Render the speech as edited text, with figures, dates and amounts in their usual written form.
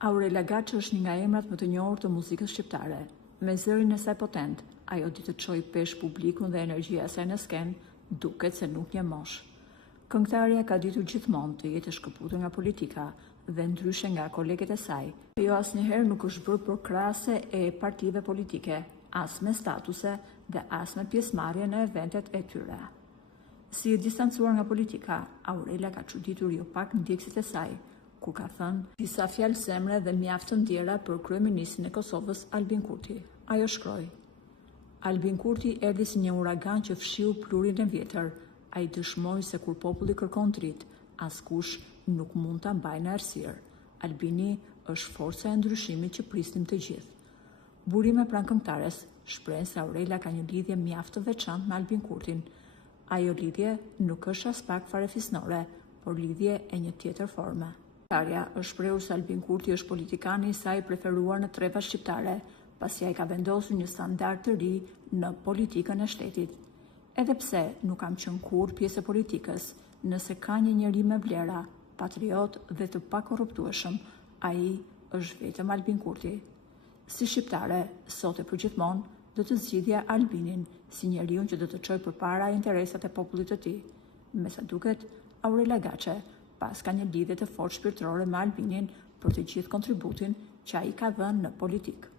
Aurela Gaçi është një nga emrat më të njohur të muzikës shqiptare. Me zërin e saj potent, ajo di të çojë pesh publikun dhe energjia e saj në skenë, duket se nuk një mosh. Këngëtarja ka ditur gjithmonë të jetë e shkëputur nga politika dhe ndryshe nga kolegët e saj, ajo asnjëherë nuk është bërë përkrahase e partive politike, as me statuse dhe as me pjesëmarrje në eventet e tyre. Si e distancuar nga politika, Aurela ka çuditur jo pak ndjekësit e saj, kur ka thënë disa fjalë zemre dhe mjaft të ndjera për kryeministin e Kosovës Albin Kurti. Ajo shkroi: Albin Kurti erdhi si një uragan që fshiu plurin e vjetër. Ai dëshmoi se kur populli kërkon dritë, askush nuk mund ta mbajë në errësirë. Albini është forca e ndryshimit që prisnim të gjithë. Burime pranë këngëtares shprehen se Aurela ka një lidhje mjaft të veçantë me Albin Kurtin. Ajo lidhje nuk është as pak farefisnore, por lidhje e një tjetër forme. Këngëtarja është shprehur se Albin Kurti është politikani i saj preferuar në trevat shqiptare, pasi ai ka vendosur një standard të ri në politikën e shtetit. Edhe pse nuk kam qenë kurrë pjesë e politikës, nëse ka një njeri me vlera, patriot dhe të pakorruptueshëm, ai është vetëm Albin Kurti. Si shqiptare, sot e përgjithmonë, do të zgjidhja Albinin si njeriu që do të çojë përpara interesat e popullit të tij. Me sa duket, Aurela Gaçi pas ka një lidhje të fortë shpirtërore me Albinin për të gjithë kontributin që ai ka dhënë në politikë.